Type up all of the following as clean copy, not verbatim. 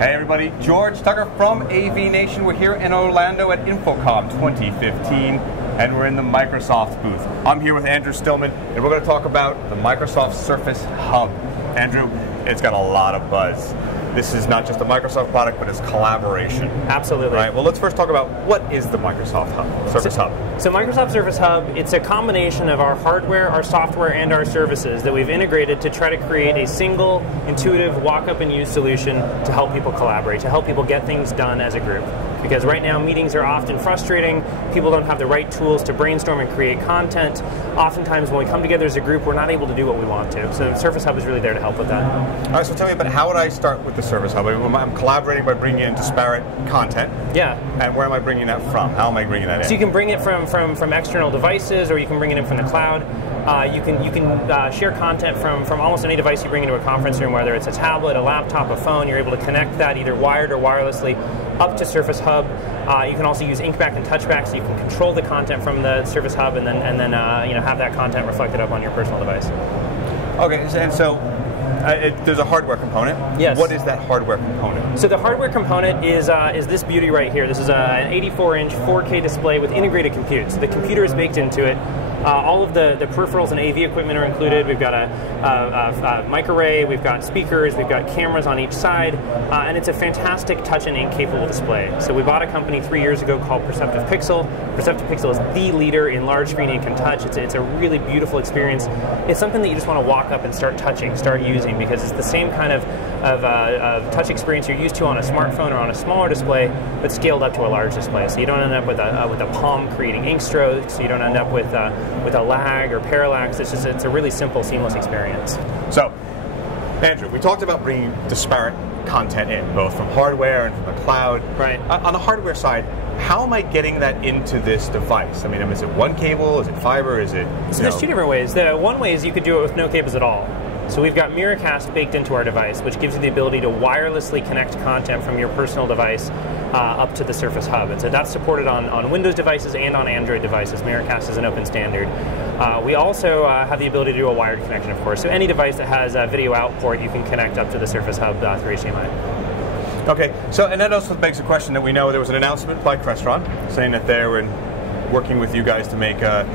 Hey everybody, George Tucker from AVNation. We're here in Orlando at InfoComm2015, and we're in the Microsoft booth. I'm here with Andrew Stillman, and we're going to talk about the Microsoft Surface Hub. Andrew, it's got a lot of buzz. This is not just a Microsoft product, but it's collaboration. Absolutely. Right. Well, let's first talk about what is the Microsoft Hub, Surface Hub. So Microsoft Surface Hub, it's a combination of our hardware, our software, and our services that we've integrated to try to create a single, intuitive, walk-up-and-use solution to help people collaborate, to help people get things done as a group. Because right now, meetings are often frustrating. People don't have the right tools to brainstorm and create content. Oftentimes, when we come together as a group, we're not able to do what we want to. So Surface Hub is really there to help with that. All right, so tell me about how would I start with the Surface Hub? I'm collaborating by bringing in disparate content. Yeah. And where am I bringing that from? How am I bringing that in? So you can bring it from external devices, or you can bring it in from the cloud. You can share content from almost any device you bring into a conference room, whether it's a tablet, a laptop, a phone. You're able to connect that either wired or wirelessly up to Surface Hub. You can also use inkback and touchback, so you can control the content from the Surface Hub, and then have that content reflected up on your personal device. Okay, and so there's a hardware component. Yes. What is that hardware component? So the hardware component is this beauty right here. This is an 84-inch 4K display with integrated compute. So the computer is baked into it. All of the peripherals and AV equipment are included. We've got a mic array, we've got speakers, we've got cameras on each side, and it's a fantastic touch and ink capable display. So we bought a company 3 years ago called Perceptive Pixel. Perceptive Pixel is the leader in large screen ink and touch. It's a really beautiful experience. It's something that you just want to walk up and start touching, start using, because it's the same kind of touch experience you're used to on a smartphone or on a smaller display, but scaled up to a large display. So you don't end up with a palm creating ink strokes. You don't end up with a lag or parallax. It's a really simple, seamless experience. So, Andrew, we talked about bringing disparate content in, both from hardware and from the cloud. Right. On the hardware side, how am I getting that into this device? I mean, is it one cable? Is it fiber? Is it? So there's two different ways. The one way is you could do it with no cables at all. So we've got Miracast baked into our device, which gives you the ability to wirelessly connect content from your personal device up to the Surface Hub. And so that's supported on Windows devices and on Android devices. Miracast is an open standard. We also have the ability to do a wired connection, of course. So any device that has a video out port, you can connect up to the Surface Hub through HDMI. Okay, so and that also begs the question that we know there was an announcement by Crestron saying that they were working with you guys to make the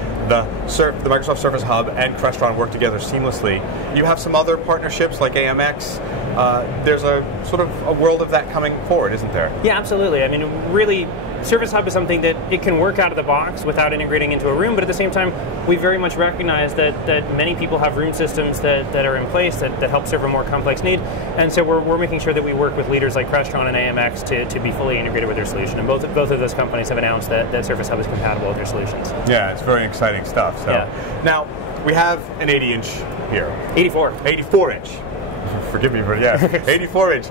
Microsoft Surface Hub and Crestron work together seamlessly. You have some other partnerships like AMX. There's a sort of a world of that coming forward, isn't there? Yeah, absolutely. I mean, really, Surface Hub is something that it can work out of the box without integrating into a room, but at the same time, we very much recognize that many people have room systems that are in place that help serve a more complex need, and so we're making sure that we work with leaders like Crestron and AMX to be fully integrated with their solution, and both of those companies have announced that Surface Hub is compatible with their solutions. Yeah, it's very exciting stuff. So. Yeah. Now, we have an 80-inch here. 84-inch. Forgive me, but yeah, 84-inch.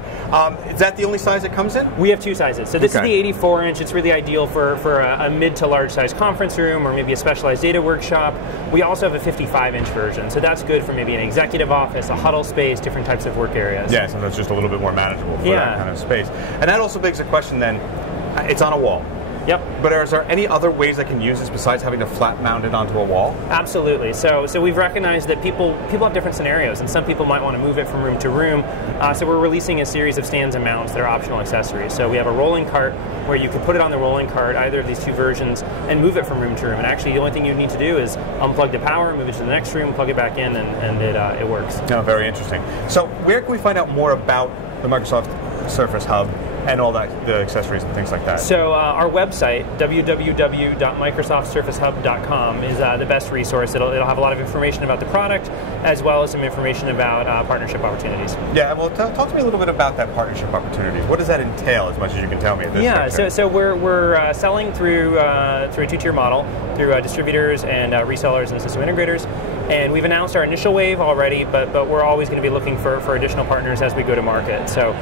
Is that the only size it comes in? We have two sizes. So this is the 84-inch. It's really ideal for a mid to large size conference room or maybe a specialized data workshop. We also have a 55-inch version. So that's good for maybe an executive office, a huddle space, different types of work areas. Yeah, so that's just a little bit more manageable for that kind of space. And that also begs the question then, it's on a wall. Yep. But is there any other ways I can use this besides having to flat mount it onto a wall? Absolutely. So we've recognized that people have different scenarios, and some people might want to move it from room to room. So we're releasing a series of stands and mounts that are optional accessories. So we have a rolling cart where you can put it on the rolling cart, either of these two versions, and move it from room to room. And actually, the only thing you need to do is unplug the power, move it to the next room, plug it back in, and it works. Oh, very interesting. So where can we find out more about the Microsoft Surface Hub and all that, the accessories and things like that? So our website, www.microsoftsurfacehub.com, is the best resource. It'll have a lot of information about the product, as well as some information about partnership opportunities. Yeah, well, talk to me a little bit about that partnership opportunity. What does that entail, as much as you can tell me? At this yeah, so we're selling through a two-tier model, through distributors and resellers and system integrators. And we've announced our initial wave already, but we're always going to be looking for additional partners as we go to market. So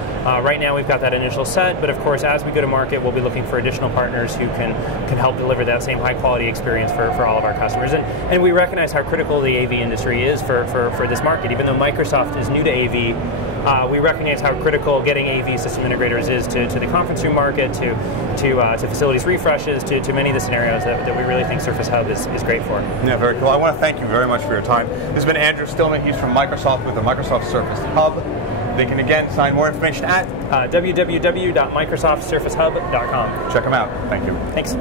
right now we've got that initial set, but of course as we go to market, we'll be looking for additional partners who can help deliver that same high quality experience for all of our customers. And we recognize how critical the AV industry is for this market. Even though Microsoft is new to AV, we recognize how critical getting AV system integrators is to the conference room market, to facilities refreshes, to many of the scenarios that we really think Surface Hub is great for. Yeah, very cool. I want to thank you very much for your time. This has been Andrew Stillman. He's from Microsoft with the Microsoft Surface Hub. They can again find more information at www.microsoftsurfacehub.com. Check them out. Thank you. Thanks.